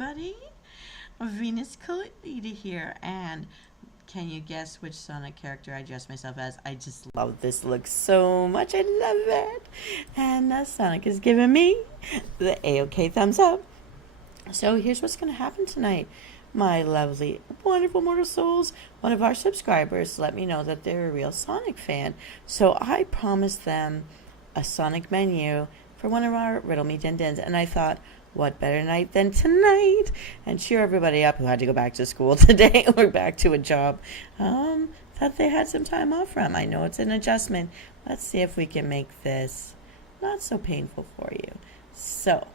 everybody. Venus Callida here, and can you guess which Sonic character I dressed myself as? I just love this look so much. I love it. And Sonic is giving me the A-OK thumbs up. So here's what's going to happen tonight. My lovely, wonderful mortal souls, one of our subscribers let me know that they're a real Sonic fan. So I promised them a Sonic menu for one of our Riddle Me Din Dins. And I thought, what better night than tonight? And cheer everybody up who had to go back to school today or back to a job that they had some time off from. I know it's an adjustment. Let's see if we can make this not so painful for you. So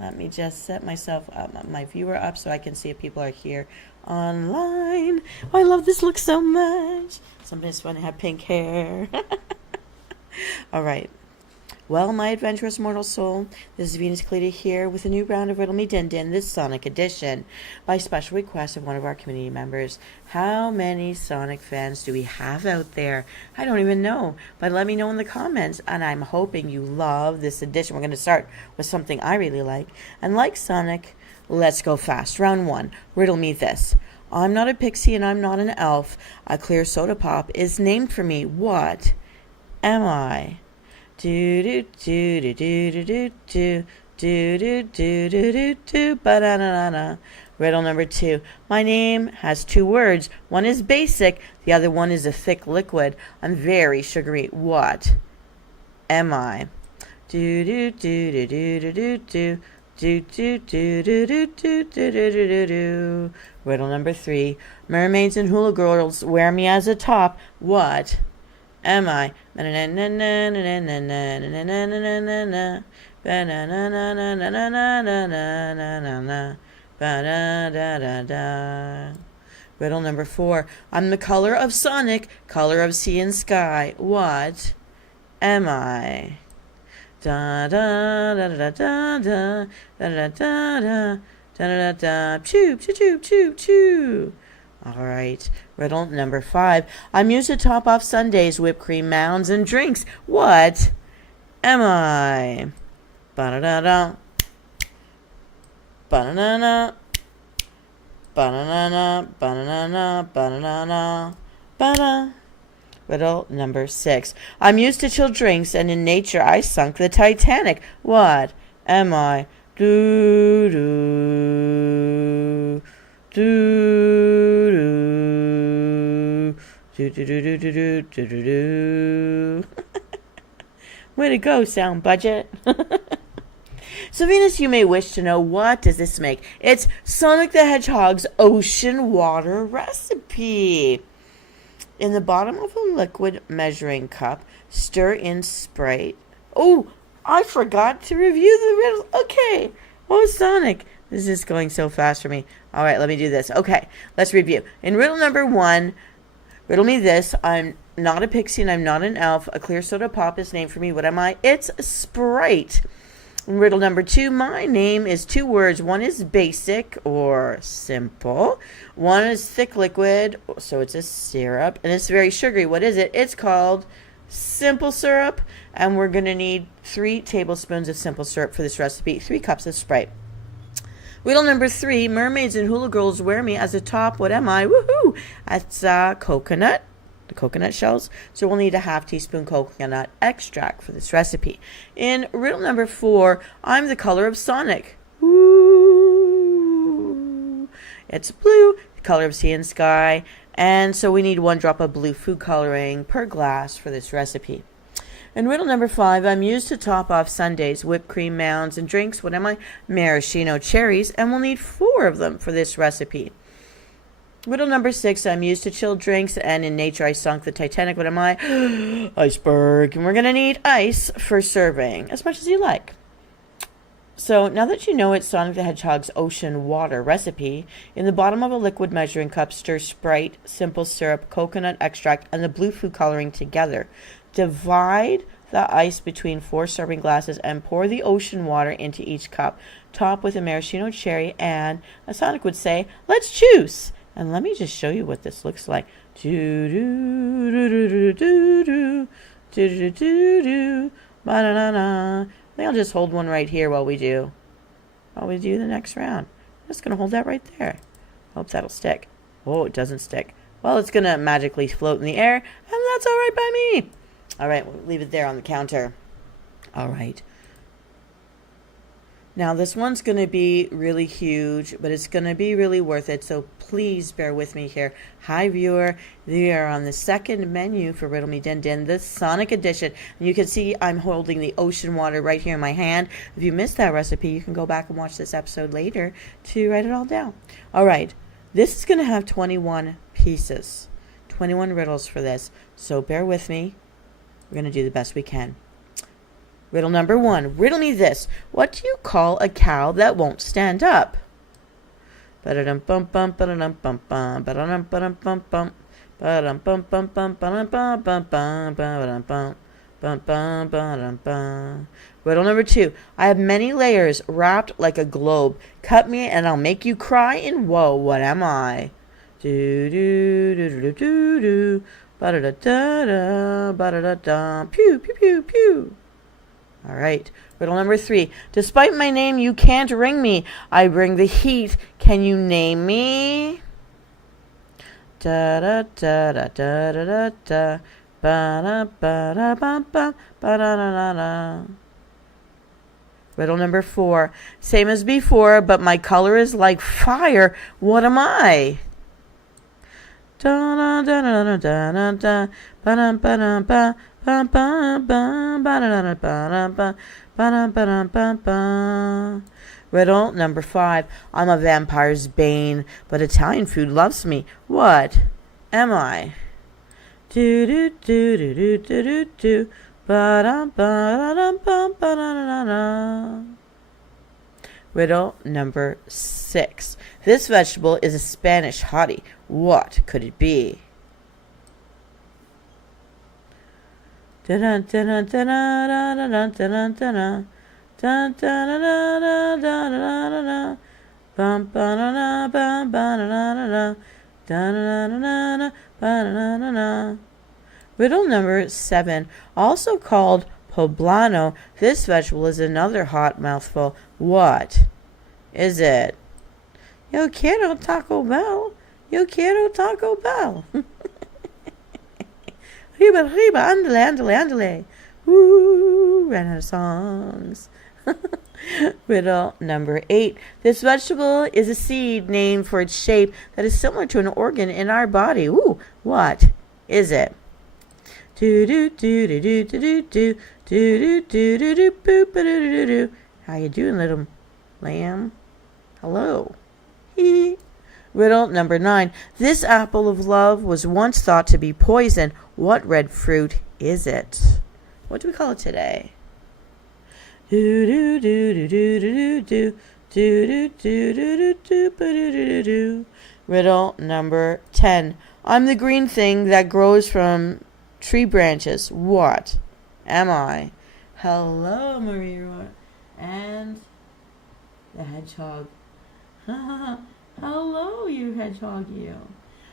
let me just set myself up, my viewer up, so I can see if people are here online. Oh, I love this look so much. Somebody's going to have pink hair. All right. Well, my adventurous mortal soul, this is Venus Callida here with a new round of Riddle Me Din Din, this Sonic edition, by special request of one of our community members. How many Sonic fans do we have out there? I don't even know, but let me know in the comments, and I'm hoping you love this edition. We're going to start with something I really like, and like Sonic, let's go fast. Round one, riddle me this. I'm not a pixie and I'm not an elf. A clear soda pop is named for me. What am I? Do do do do do do do do do do do do do ba-da-na-na-na. Riddle number two. My name has two words. One is basic, the other one is a thick liquid. I'm very sugary. What am I? Do do do do do do do do do do do do do do do do do. Riddle number three. Mermaids and hula girls wear me as a top. What am I? Riddle number four. I'm the color of Sonic, color of sea and sky. What am I? Da da da da da da da da da da da da. Choo choo choo choo choo. All right. Riddle number five. I'm used to top off sundaes, whipped cream mounds, and drinks. What am I? Ba-da-da-da. Ba-da-da-da. Ba-da-da-da. Ba-da-da-da. Ba-da-da-da. Ba-da. Riddle number six. I'm used to chill drinks, and in nature I sunk the Titanic. What am I? Do-do. Do do do do do do do do do do. Way to go, sound budget. So Venus, you may wish to know, what does this make? It's Sonic the Hedgehog's ocean water recipe. In the bottom of a liquid measuring cup, stir in Sprite. Oh, I forgot to review the riddle. Okay. Oh, Sonic. This is going so fast for me. All right, let me do this. Okay, let's review. In riddle number one, riddle me this. I'm not a pixie and I'm not an elf. A clear soda pop is named for me. What am I? It's Sprite. In riddle number two, my name is two words. One is basic or simple. One is thick liquid, so it's a syrup. And it's very sugary. What is it? It's called simple syrup. And we're going to need 3 tablespoons of simple syrup for this recipe. 3 cups of Sprite. Riddle number three. Mermaids and hula girls wear me as a top. What am I? Woohoo! That's coconut. The coconut shells. So we'll need a half teaspoon coconut extract for this recipe. In riddle number four, I'm the color of Sonic. Ooh. It's blue, the color of sea and sky. And so we need 1 drop of blue food coloring per glass for this recipe. In riddle number five, I'm used to top off sundaes, whipped cream mounds, and drinks. What am I? Maraschino cherries, and we'll need 4 of them for this recipe. Riddle number six, I'm used to chilled drinks, and in nature I sunk the Titanic. What am I? Iceberg. And we're going to need ice for serving, as much as you like. So now that you know it's Sonic the Hedgehog's ocean water recipe, in the bottom of a liquid measuring cup, stir Sprite, simple syrup, coconut extract, and the blue food coloring together. Divide the ice between 4 serving glasses and pour the ocean water into each cup. Top with a maraschino cherry and, as Sonic would say, let's juice. And let me just show you what this looks like. Do do do do do do do do do do ba-da-da-da. I think I'll just hold one right here while we do the next round. just going to hold that right there. Hope that'll stick. Oh, it doesn't stick. Well, it's going to magically float in the air, and that's all right by me. All right, we'll leave it there on the counter. All right. Now, this one's going to be really huge, but it's going to be really worth it, so please bear with me here. Hi, viewer. We are on the second menu for Riddle Me Din Din, the Sonic Edition. And you can see I'm holding the ocean water right here in my hand. If you missed that recipe, you can go back and watch this episode later to write it all down. All right. This is going to have 21 pieces, 21 riddles for this, so bear with me. We're going to do the best we can. Riddle number 1. Riddle me this. What do you call a cow that won't stand up? Ba-da-dum-bum-bum, ba-da-dum-bum-bum, ba-da-dum-ba-dum-bum-bum, ba-da-dum-bum-bum-bum, ba-dum-bum-bum-bum, ba-da-dum-bum, bum-bum, ba-dum-bum. Riddle number 2. I have many layers wrapped like a globe. Cut me and I'll make you cry and whoa, what am I? Do-do-do-do-do-do-do, ba-da-da-da-da, ba-da-da-da, pew, pew, pew, pew. All right. Riddle number 3. Despite my name, you can't ring me. I bring the heat. Can you name me? Da da da da da da da da. Ba da ba da ba ba ba da da da da. Riddle number 4. Same as before, but my color is like fire. What am I? Da da da da da da da. Ba da ba da ba. Ba ba ba ba da da ba ba ba ba ba ba. Riddle number 5. I'm a vampire's bane, but Italian food loves me. What am I? Do do do do do do do do. Ba da ba da ba ba da da da. Riddle number 6. This vegetable is a Spanish hottie. What could it be? Da da da da da da da da da da da. Da da da da da da da da da. Bum ba da da ba ba da da da da. Da da da da da ba da da da da. Riddle number 7. Also called poblano, this vegetable is another hot mouthful. What is it? Yo quiero Taco Bell. Yo quiero Taco Bell. Arriba, arriba, andale, andale, andale. Woo, ran out of songs. Riddle number 8. This vegetable is a seed named for its shape that is similar to an organ in our body. Ooh, what is it? Do do do do do do do do do do do do do do do. How you doing, little lamb? Hello. Hee. Riddle number 9. This apple of love was once thought to be poison. What red fruit is it? What do we call it today? Do do do do do do do do do do do do do. Riddle number 10. I'm the green thing that grows from tree branches. What am I? Hello, Maria and the hedgehog. Hello, you hedgehog, you.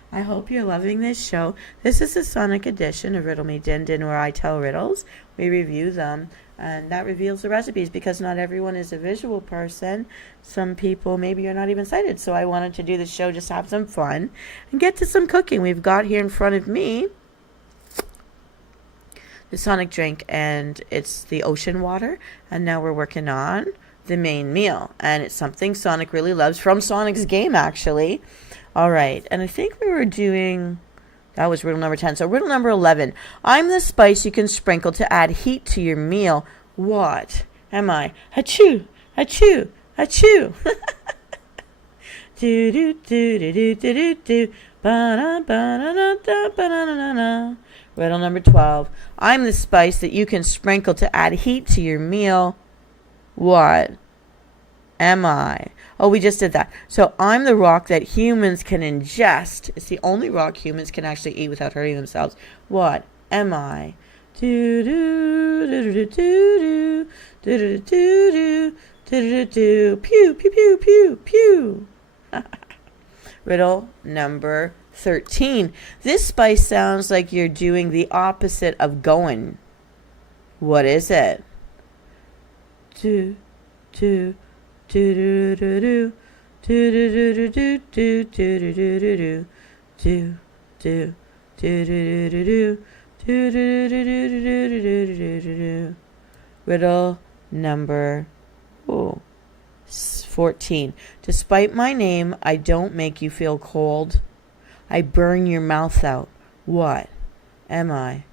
I hope you're loving this show. This is the Sonic edition of Riddle Me Din Din, where I tell riddles, we review them, and that reveals the recipes, because not everyone is a visual person. Some people maybe are not even sighted, so I wanted to do this show just to have some fun and get to some cooking. We've got here in front of me the Sonic drink, and it's the ocean water, and now we're working on the main meal, and it's something Sonic really loves from Sonic's game, actually. All right, and I think we were doing, that was riddle number 10. So riddle number 11. I'm the spice you can sprinkle to add heat to your meal. What am I? Achoo, achoo, achoo. Do do do do do do do do. Ba da ba da da da ba da da da. Riddle number 12. I'm the spice that you can sprinkle to add heat to your meal. What am I? Oh, we just did that. So I'm the rock that humans can ingest. It's the only rock humans can actually eat without hurting themselves. What am I? Do do do do do do do do do do. Pew pew pew pew pew. Riddle number 13. This spice sounds like you're doing the opposite of going. What is it? Do do do do do do Do do do do do do do do do do do do do do do do do do do. Riddle number 14. Despite my name, I don't make you feel cold. I burn your mouth out. What am I?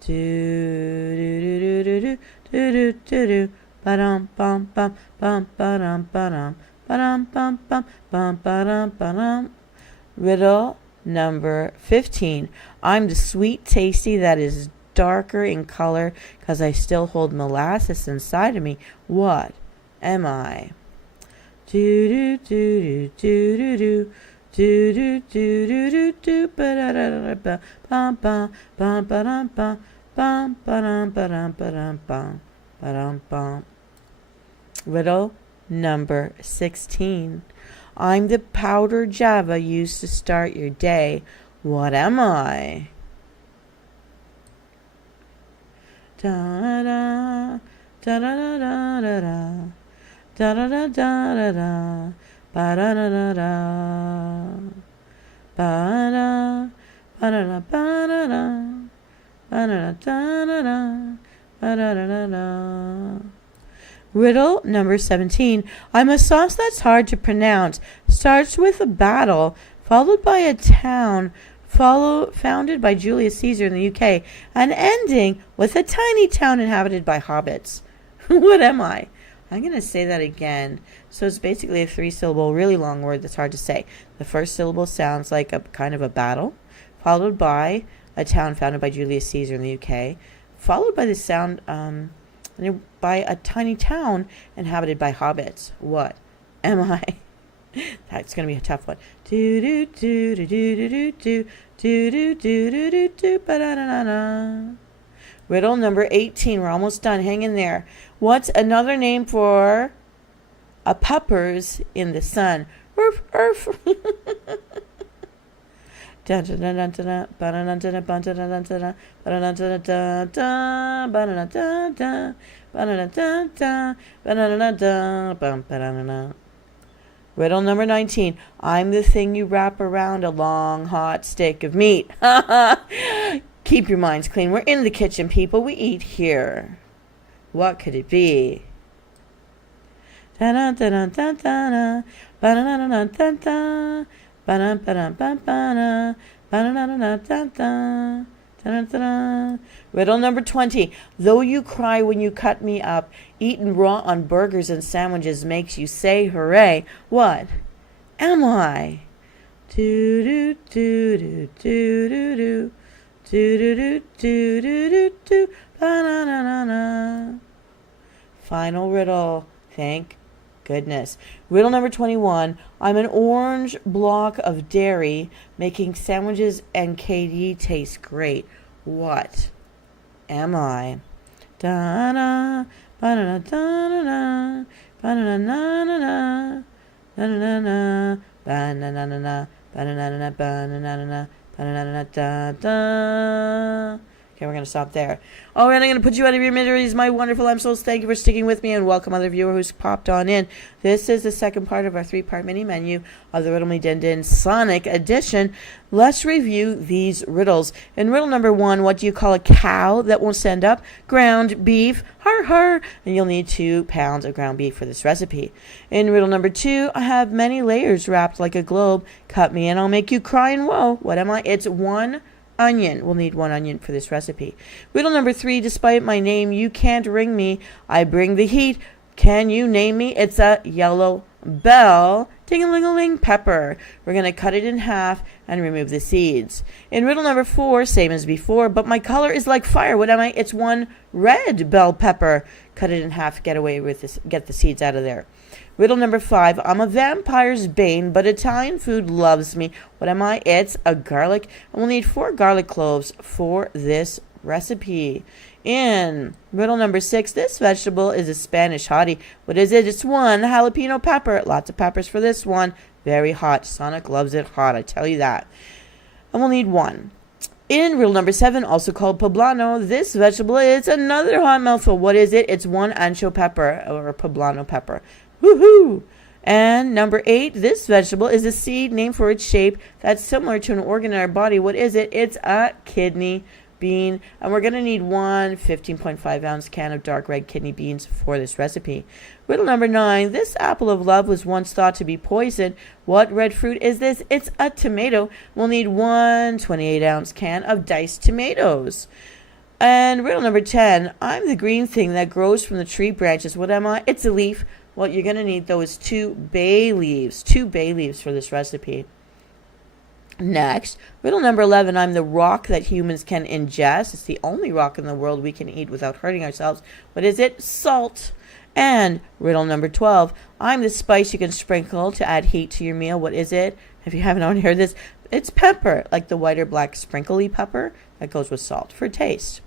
Do do do do do do do do do. Ba-dum bum bum bum ba-dum ba-dum ba-dum bum bum bum ba-dum ba-dum. Riddle number 15. I'm the sweet tasty that is darker in color because I still hold molasses inside of me. What am I? Do do do do do do do do do do do do ba da da da ba bum bum bum ba dum bum bum ba dum ba dum ba dum bum ba dum bum. Riddle number 16. I'm the powder Java used to start your day. What am I? Da da da da da da da da da da da da ba da da da da ba da ba da ba da da ba da da da da ba da da da. Riddle number 17. I'm a sauce that's hard to pronounce. Starts with a battle, followed by a town, founded by Julius Caesar in the UK, and ending with a tiny town inhabited by hobbits. What am I? I'm going to say that again. So it's basically a 3-syllable, really long word that's hard to say. The first syllable sounds like a kind of a battle, followed by a town founded by Julius Caesar in the UK, followed by the sound by a tiny town inhabited by hobbits. What am I? That's going to be a tough one. Do do do do do do do do do do do do do ba da da da. Riddle number 18. We're almost done. Hang in there. What's another name for a peppers in the sun? Earth, earth. Riddle number 19. I'm the thing you wrap around a long, hot stick of meat. Keep your minds clean. We're in the kitchen, people. We eat here. What could it be? Riddle number 20. Though you cry when you cut me up, eaten raw on burgers and sandwiches makes you say hooray. What am I? Do do do do do do do do do do do do do ba-na-na-na-na. Final riddle. Thank goodness. Riddle number 21. I'm an orange block of dairy making sandwiches and KD taste great. What am I? Da-na, ba-na-na, da-na-na, ba-na-na-na-na-na, da-na-na-na, ba-na-na-na-na, ba-na-na-na-na, ba-na-na-na-na, ba-na-na-na-na, da-da. Okay, we're going to stop there. All right, I'm going to put you out of your miseries, my wonderful M-Souls. Thank you for sticking with me, and welcome other viewer who's popped on in. This is the second part of our 3-part mini menu of the Riddle Me Din Din Sonic Edition. Let's review these riddles. In riddle number 1, what do you call a cow that won't stand up? Ground beef. Har har. And you'll need 2 pounds of ground beef for this recipe. In riddle number 2, I have many layers wrapped like a globe. Cut me and I'll make you cry and whoa. What am I? It's 1 onion. We'll need 1 onion for this recipe. Riddle number 3, despite my name, you can't ring me. I bring the heat. Can you name me? It's a yellow bell ding-a-ling-a-ling pepper. We're going to cut it in half and remove the seeds. In riddle number 4, same as before, but my color is like fire. What am I? It's 1 red bell pepper. Cut it in half, get away with this, get the seeds out of there. Riddle number 5, I'm a vampire's bane, but Italian food loves me. What am I? It's a garlic. And we'll need 4 garlic cloves for this recipe. In riddle number 6, this vegetable is a Spanish hottie. What is it? It's 1 jalapeno pepper. Lots of peppers for this one. Very hot. Sonic loves it hot, I tell you that. And we'll need 1. In riddle number 7, also called poblano, this vegetable is another hot mouthful. What is it? It's 1 ancho pepper, or poblano pepper. Woohoo! And number 8, this vegetable is a seed named for its shape that's similar to an organ in our body. What is it? It's a kidney bean. And we're going to need one 15.5 ounce can of dark red kidney beans for this recipe. Riddle number 9, this apple of love was once thought to be poison. What red fruit is this? It's a tomato. We'll need one 28 ounce can of diced tomatoes. And riddle number 10, I'm the green thing that grows from the tree branches. What am I? It's a leaf. What you're going to need, though, is 2 bay leaves. 2 bay leaves for this recipe. Next, riddle number 11, I'm the rock that humans can ingest. It's the only rock in the world we can eat without hurting ourselves. What is it? Salt. And riddle number 12, I'm the spice you can sprinkle to add heat to your meal. What is it? If you haven't already heard this, it's pepper, like the white or black sprinkly pepper that goes with salt for taste.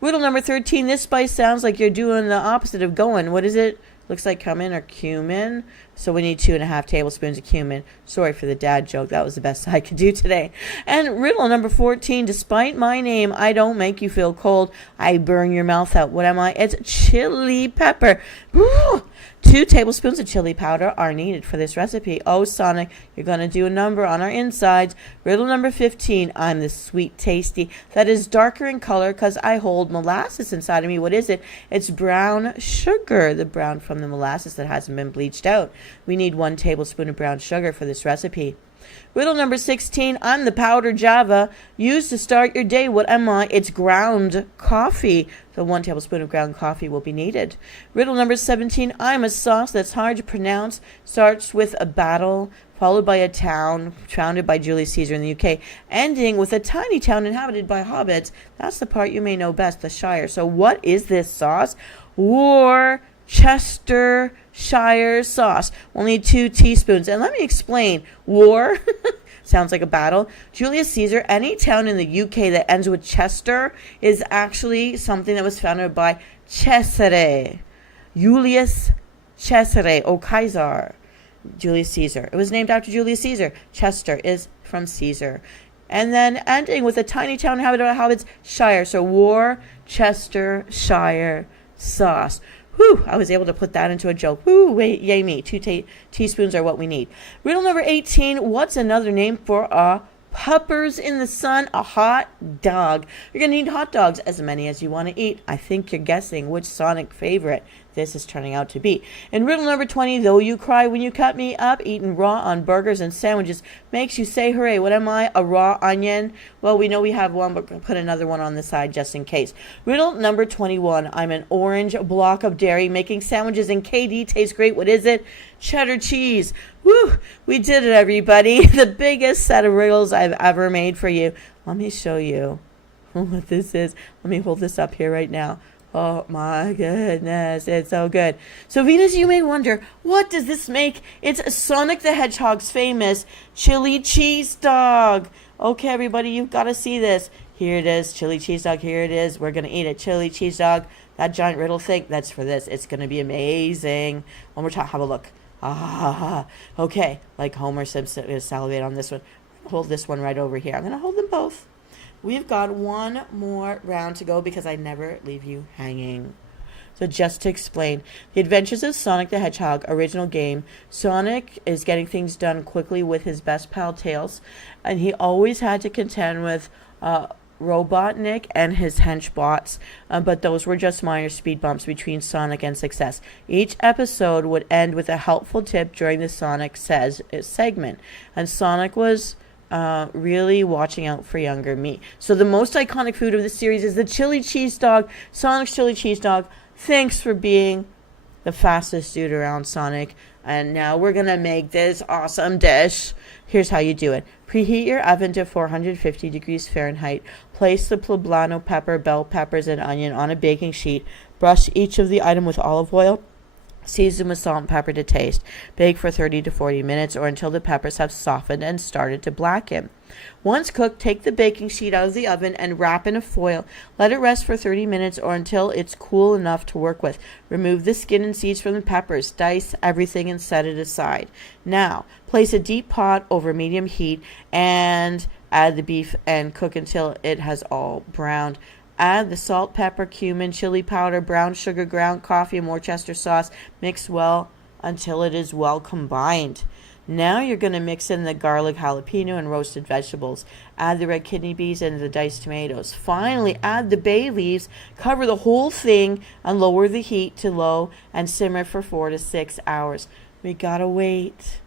Riddle number 13, this spice sounds like you're doing the opposite of going. What is it? Looks like cumin or cumin. So we need 2.5 tablespoons of cumin. Sorry for the dad joke. That was the best I could do today. And riddle number 14, despite my name, I don't make you feel cold. I burn your mouth out. What am I? It's chili pepper. 2 tablespoons of chili powder are needed for this recipe. Oh, Sonic, you're going to do a number on our insides. Riddle number 15, I'm the sweet tasty that is darker in color because I hold molasses inside of me. What is it? It's brown sugar, the brown from the molasses that hasn't been bleached out. We need 1 tablespoon of brown sugar for this recipe. Riddle number 16, I'm the powdered Java used to start your day. What am I? It's ground coffee. So 1 tablespoon of ground coffee will be needed. Riddle number 17, I'm a sauce that's hard to pronounce. Starts with a battle, followed by a town founded by Julius Caesar in the UK, ending with a tiny town inhabited by hobbits. That's the part you may know best, the Shire. So what is this sauce? Worcestershire sauce. We'll need 2 teaspoons. And let me explain. War sounds like a battle. Julius Caesar, any town in the UK that ends with Chester is actually something that was founded by Cesare. Julius Cesare, or Kaiser. Julius Caesar. It was named after Julius Caesar. Chester is from Caesar. And then ending with a tiny town inhabited by hobbits, Shire. So Worcestershire sauce. Whew, I was able to put that into a joke. Whew, wait, yay me. 2 teaspoons are what we need. Riddle number 18, what's another name for a peppers in the sun? A hot dog. You're going to need hot dogs, as many as you want to eat. I think you're guessing which Sonic favorite this is turning out to be. In riddle number 20, though you cry when you cut me up, eaten raw on burgers and sandwiches makes you say hooray. What am I? A raw onion? Well, we know we have one, but we're going to put another one on the side just in case. Riddle number 21, I'm an orange block of dairy making sandwiches and KD tastes great. What is it? Cheddar cheese. Woo! We did it, everybody. The biggest set of riddles I've ever made for you. Let me show you what this is. Let me hold this up here right now. Oh my goodness, it's so good. So Venus, you may wonder, what does this make? It's Sonic the Hedgehog's famous chili cheese dog. Okay, everybody, you've got to see this. Here it is, chili cheese dog. Here it is. We're going to eat a chili cheese dog. That giant riddle thing, that's for this. It's going to be amazing. One more time, have a look. Okay, like Homer Simpson is salivate on this one. Hold this one right over here. I'm going to hold them both. We've got one more round to go because I never leave you hanging. So just to explain, The Adventures of Sonic the Hedgehog, original game. Sonic is getting things done quickly with his best pal Tails, and he always had to contend with Robotnik and his henchbots, but those were just minor speed bumps between Sonic and success. Each episode would end with a helpful tip during the Sonic Says segment, and Sonic was really watching out for younger me. So the most iconic food of the series is the chili cheese dog, Sonic's chili cheese dog. Thanks for being the fastest dude around, Sonic. And now we're going to make this awesome dish. Here's how you do it. Preheat your oven to 450 degrees Fahrenheit. Place the poblano pepper, bell peppers, and onion on a baking sheet. Brush each of the item with olive oil. Season with salt and pepper to taste. Bake for 30 to 40 minutes or until the peppers have softened and started to blacken. Once cooked, take the baking sheet out of the oven and wrap in a foil. Let it rest for 30 minutes or until it's cool enough to work with. Remove the skin and seeds from the peppers. Dice everything and set it aside. Now, place a deep pot over medium heat and add the beef and cook until it has all browned. Add the salt, pepper, cumin, chili powder, brown sugar, ground coffee, and Worcester sauce. Mix well until it is well combined. Now you're going to mix in the garlic, jalapeno, and roasted vegetables. Add the red kidney beans and the diced tomatoes. Finally, add the bay leaves. Cover the whole thing and lower the heat to low and simmer for 4 to 6 hours. We gotta wait.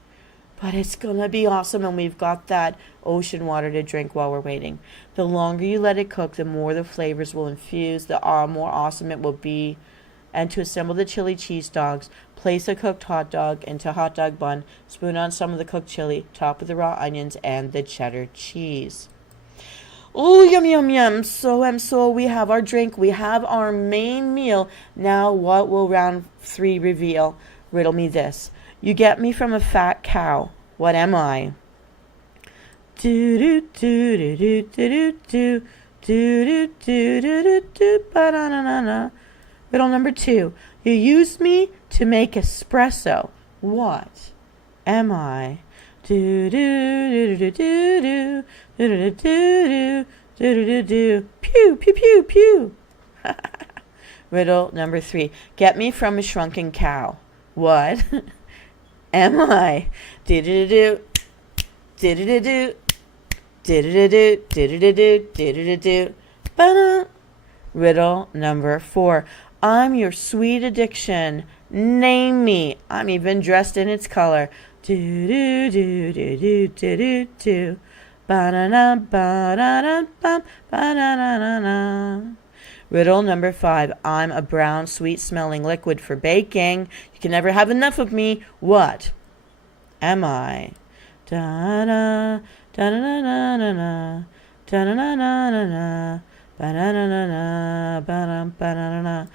But it's gonna be awesome, and we've got that ocean water to drink while we're waiting. The longer you let it cook, the more the flavors will infuse, the more awesome it will be. And to assemble the chili cheese dogs, place a cooked hot dog into a hot dog bun, spoon on some of the cooked chili, top with the raw onions and the cheddar cheese. Oh, yum, yum, yum. So we have our drink. We have our main meal. Now what will round 3 reveal? Riddle me this. You get me from a fat cow. What am I? Do do do do do do do do do do do do ba-da-na-na-na. Riddle number 2. You used me to make espresso. What am I? Do do do do do do do do do do do. Pew pew pew pew. Riddle number 3. Get me from a shrunken cow. What am I? Do do do do do do do do do do do do do do. Riddle number 4. I'm your sweet addiction. Name me. I'm even dressed in its color. Do do do do do do do do. Ba-na-na, ba-na-na, ba, ba-na-na-na-na. Riddle number 5. I'm a brown, sweet-smelling liquid for baking. You can never have enough of me. What am I? Da-da, da-da-da-da-da-da, da-da-da-da-da-da, ba-da-da-da-da, ba-da, ba-da-da-da.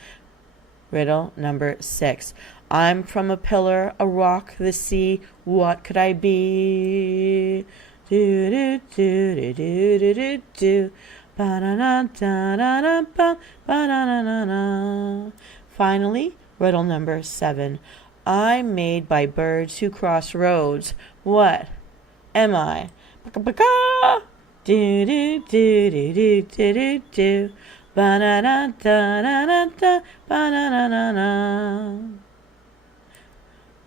Riddle number 6. I'm from a pillar, a rock, the sea. What could I be? Do do do do do do do do. Ba-da-da-da-da-da-ba, ba-da-da-da-da. Finally, riddle number 7. I'm made by birds who cross roads. What am I? Ba-ka-ba-ka. Do do do do do do do do. Ba-da-da-da-da-da-da, ba-da-da-da-da.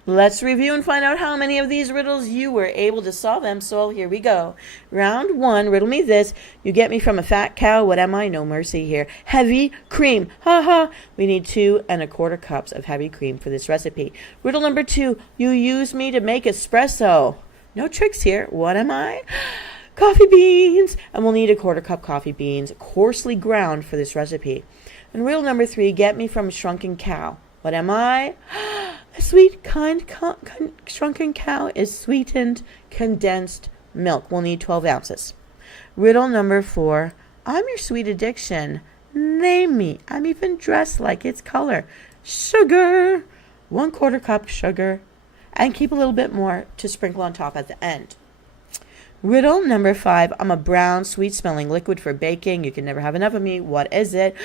Let's review and find out how many of these riddles you were able to solve them. So here we go. Round 1, riddle me this. You get me from a fat cow. What am I? No mercy here. Heavy cream. Ha ha. We need 2 1/4 cups of heavy cream for this recipe. Riddle number 2. You use me to make espresso. No tricks here. What am I? Coffee beans. And we'll need 1/4 cup coffee beans, coarsely ground for this recipe. And riddle number 3. Get me from a shrunken cow. What am I? A sweet, kind, shrunken cow is sweetened, condensed milk. We'll need 12 ounces. Riddle number 4. I'm your sweet addiction. Name me. I'm even dressed like its color. Sugar. 1/4 cup sugar. And keep a little bit more to sprinkle on top at the end. Riddle number 5. I'm a brown, sweet-smelling liquid for baking. You can never have enough of me. What is it?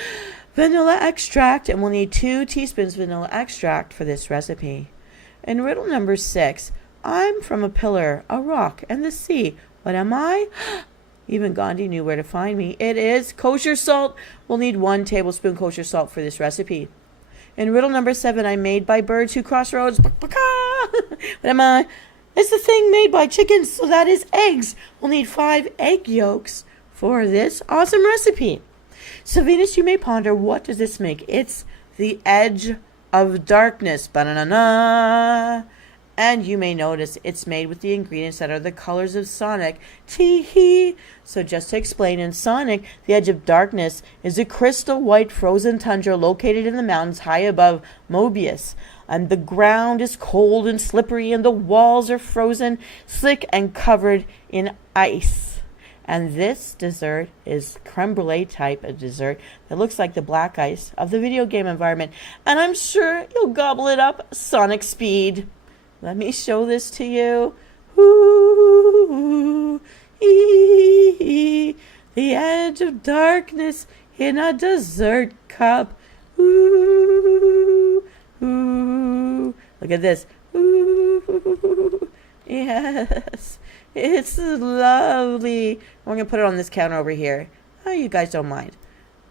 Vanilla extract, and we'll need 2 teaspoons vanilla extract for this recipe. And riddle number 6. I'm from a pillar, a rock, and the sea. What am I? Even Gandhi knew where to find me. It is kosher salt. We'll need 1 tablespoon kosher salt for this recipe. And riddle number 7. I'm made by birds who cross roads. What am I? It's the thing made by chickens, so that is eggs. We'll need 5 egg yolks for this awesome recipe. So Venus, you may ponder, what does this make? It's the edge of darkness. Ba-na-na-na. And you may notice it's made with the ingredients that are the colors of Sonic. Tee-hee. So just to explain, in Sonic, the edge of darkness is a crystal white frozen tundra located in the mountains high above Mobius. And the ground is cold and slippery, and the walls are frozen, slick, and covered in ice. And this dessert is creme brulee type of dessert that looks like the black ice of the video game environment. And I'm sure you'll gobble it up Sonic speed. Let me show this to you. Ooh, the edge of darkness in a dessert cup. Ooh, ooh. Look at this. Ooh, yes, it's lovely. We're going to put it on this counter over here. Oh, you guys don't mind.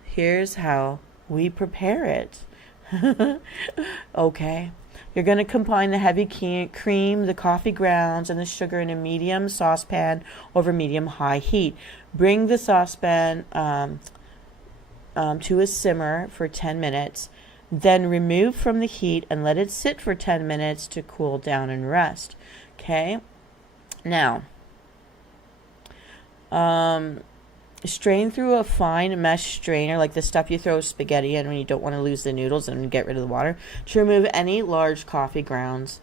Here's how we prepare it. Okay. You're going to combine the heavy cream, the coffee grounds, and the sugar in a medium saucepan over medium-high heat. Bring the saucepan to a simmer for 10 minutes. Then remove from the heat and let it sit for 10 minutes to cool down and rest. Okay? Now, strain through a fine mesh strainer, like the stuff you throw spaghetti in when you don't want to lose the noodles and get rid of the water, to remove any large coffee grounds.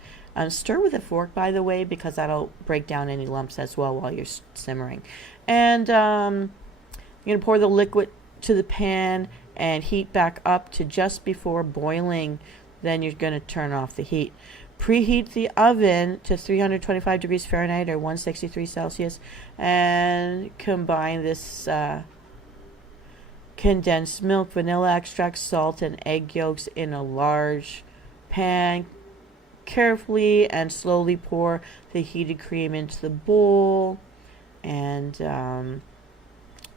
Stir with a fork, by the way, because that'll break down any lumps as well while you're simmering. And you're going to pour the liquid to the pan and heat back up to just before boiling. Then you're going to turn off the heat. Preheat the oven to 325 degrees Fahrenheit or 163 Celsius and combine this condensed milk, vanilla extract, salt, and egg yolks in a large pan. Carefully and slowly pour the heated cream into the bowl and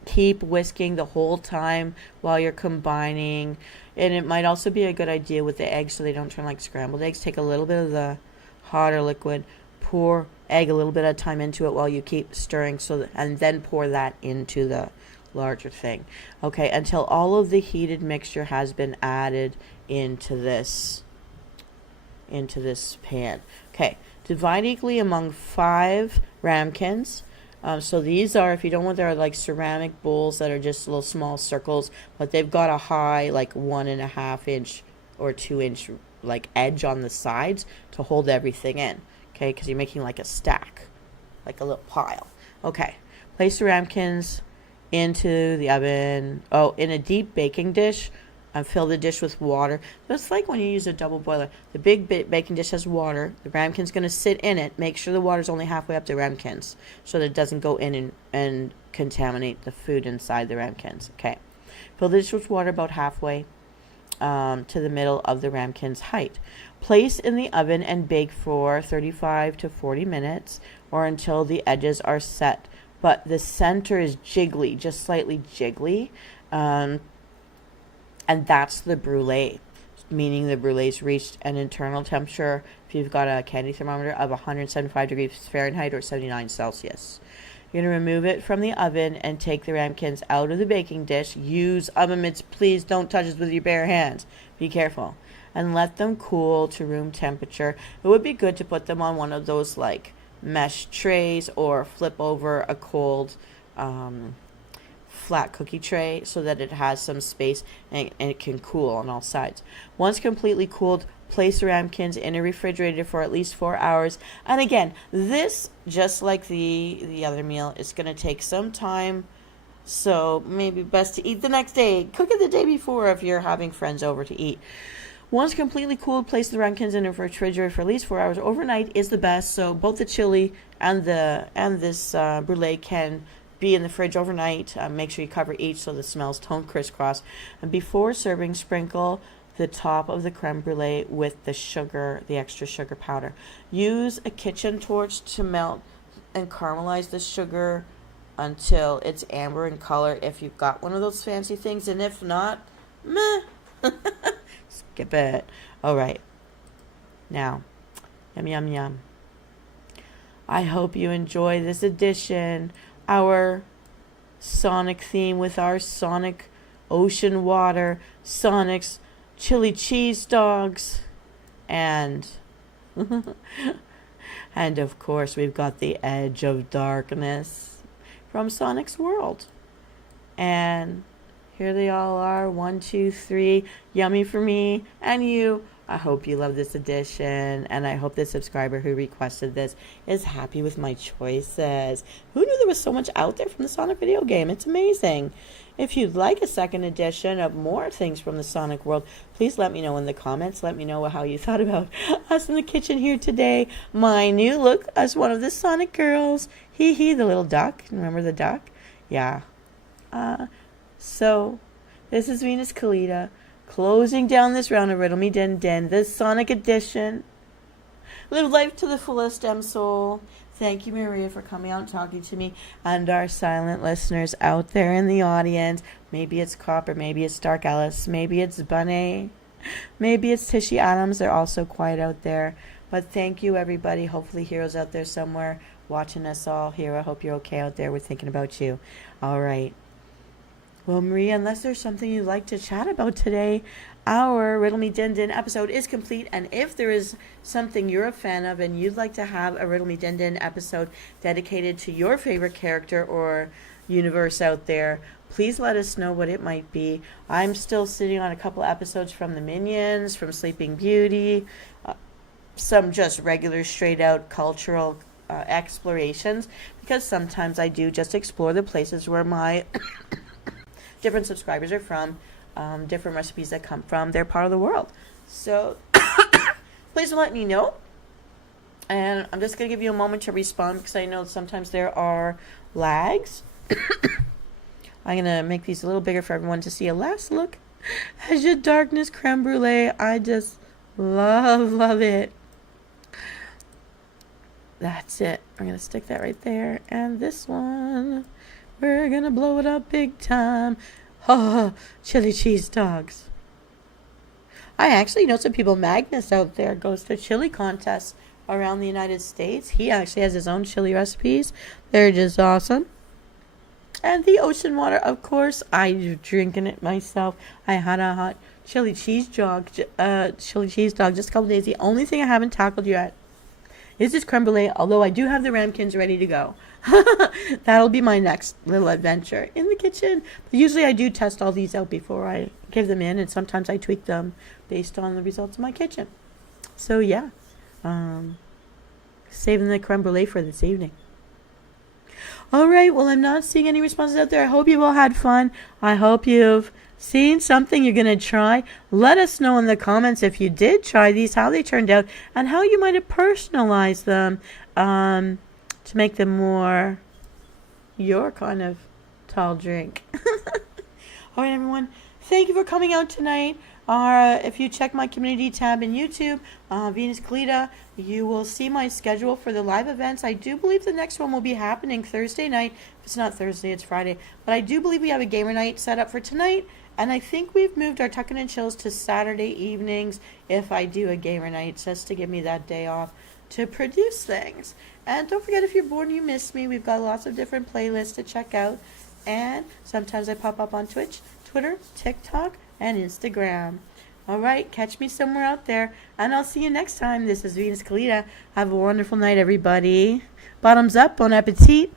keep whisking the whole time while you're combining. And it might also be a good idea with the eggs so they don't turn like scrambled eggs. Take a little bit of the hotter liquid, pour egg a little bit at a time into it while you keep stirring, and then pour that into the larger thing. Okay, until all of the heated mixture has been added into this pan. Okay, divide equally among 5 ramekins. So these are, if you don't want, they're like ceramic bowls that are just little small circles, but they've got a high like 1.5 inch or 2 inch like edge on the sides to hold everything in. Okay, because you're making like a stack, like a little pile. Okay, place the ramekins into the oven. Oh, in a deep baking dish. Fill the dish with water. It's like when you use a double boiler. The big baking dish has water. The ramekin's going to sit in it. Make sure the water's only halfway up the ramekins so that it doesn't go in and contaminate the food inside the ramekins. Okay. Fill the dish with water about halfway to the middle of the ramekin's height. Place in the oven and bake for 35 to 40 minutes or until the edges are set. But the center is jiggly, just slightly jiggly. And that's the brulee, meaning the brulee's reached an internal temperature, if you've got a candy thermometer, of 175 degrees Fahrenheit or 79 Celsius. You're going to remove it from the oven and take the ramekins out of the baking dish. Use oven mitts. Please don't touch this with your bare hands. Be careful. And let them cool to room temperature. It would be good to put them on one of those like mesh trays or flip over a cold flat cookie tray so that it has some space and it can cool on all sides. Once completely cooled, place the ramekins in a refrigerator for at least 4 hours. And again, this, just like the other meal, is going to take some time, so maybe best to eat the next day. Cook it the day before if you're having friends over to eat. Once completely cooled, place the ramekins in a refrigerator for at least 4 hours. Overnight is the best, so both the chili and this brulee can be in the fridge overnight. Make sure you cover each so the smells don't crisscross. And before serving, sprinkle the top of the creme brulee with the sugar, the extra sugar powder. Use a kitchen torch to melt and caramelize the sugar until it's amber in color if you've got one of those fancy things, and if not, meh. Skip it. All right. Now, yum, yum, yum. I hope you enjoy this edition, our Sonic theme with our Sonic ocean water, Sonic's chili cheese dogs, and and of course we've got the Edge of Darkness from Sonic's World. And here they all are, 1, 2, 3, yummy for me and you. I hope you love this edition, and I hope the subscriber who requested this is happy with my choices. Who knew there was so much out there from the Sonic video game? It's amazing. If you'd like a second edition of more things from the Sonic world, please let me know in the comments. Let me know how you thought about us in the kitchen here today. My new look as one of the Sonic girls. Hee hee, the little duck. Remember the duck? Yeah. So, this is Venus Callida, closing down this round of Riddle Me Din Din, this Sonic edition. Live life to the fullest, M soul. Thank you, Maria, for coming out and talking to me, and our silent listeners out there in the audience. Maybe it's Copper, maybe it's Dark Alice, maybe it's Bunny. Maybe it's Tishy Adams. They're also quiet out there. But thank you, everybody. Hopefully, Hero's out there somewhere watching us all. Hero, I hope you're okay out there. We're thinking about you. All right. Well, Maria, unless there's something you'd like to chat about today, our Riddle Me Din Din episode is complete. And if there is something you're a fan of and you'd like to have a Riddle Me Din Din episode dedicated to your favorite character or universe out there, please let us know what it might be. I'm still sitting on a couple episodes from the Minions, from Sleeping Beauty, some just regular straight out cultural explorations, because sometimes I do just explore the places where my different subscribers are from, different recipes that come from their part of the world. So please let me know. And I'm just going to give you a moment to respond, because I know sometimes there are lags. I'm going to make these a little bigger for everyone to see a last look at your darkness creme brulee. I just love it. That's it. We're going to stick that right there. And this one, we're going to blow it up big time. Oh, chili cheese dogs. I actually know some people. Magnus out there goes to chili contests around the United States. He actually has his own chili recipes. They're just awesome. And the ocean water, of course. I'm drinking it myself. I had a hot chili cheese dog just a couple days. The only thing I haven't tackled yet is this creme brulee, although I do have the ramekins ready to go. That'll be my next little adventure in the kitchen. But usually I do test all these out before I give them in, and sometimes I tweak them based on the results of my kitchen. So yeah, saving the creme brulee for this evening. All right, well, I'm not seeing any responses out there. I hope you all had fun. I hope you've seen something you're going to try. Let us know in the comments if you did try these, how they turned out, and how you might have personalized them to make them more your kind of tall drink. All right, everyone. Thank you for coming out tonight. If you check my community tab in YouTube, Venus Callida, you will see my schedule for the live events. I do believe the next one will be happening Thursday night. If it's not Thursday, it's Friday. But I do believe we have a gamer night set up for tonight. And I think we've moved our Tuckin' and Chills to Saturday evenings if I do a gamer night, just to give me that day off to produce things. And don't forget, if you're bored and you miss me, we've got lots of different playlists to check out. And sometimes I pop up on Twitch, Twitter, TikTok, and Instagram. All right, catch me somewhere out there, and I'll see you next time. This is Venus Callida. Have a wonderful night, everybody. Bottoms up, bon appetit.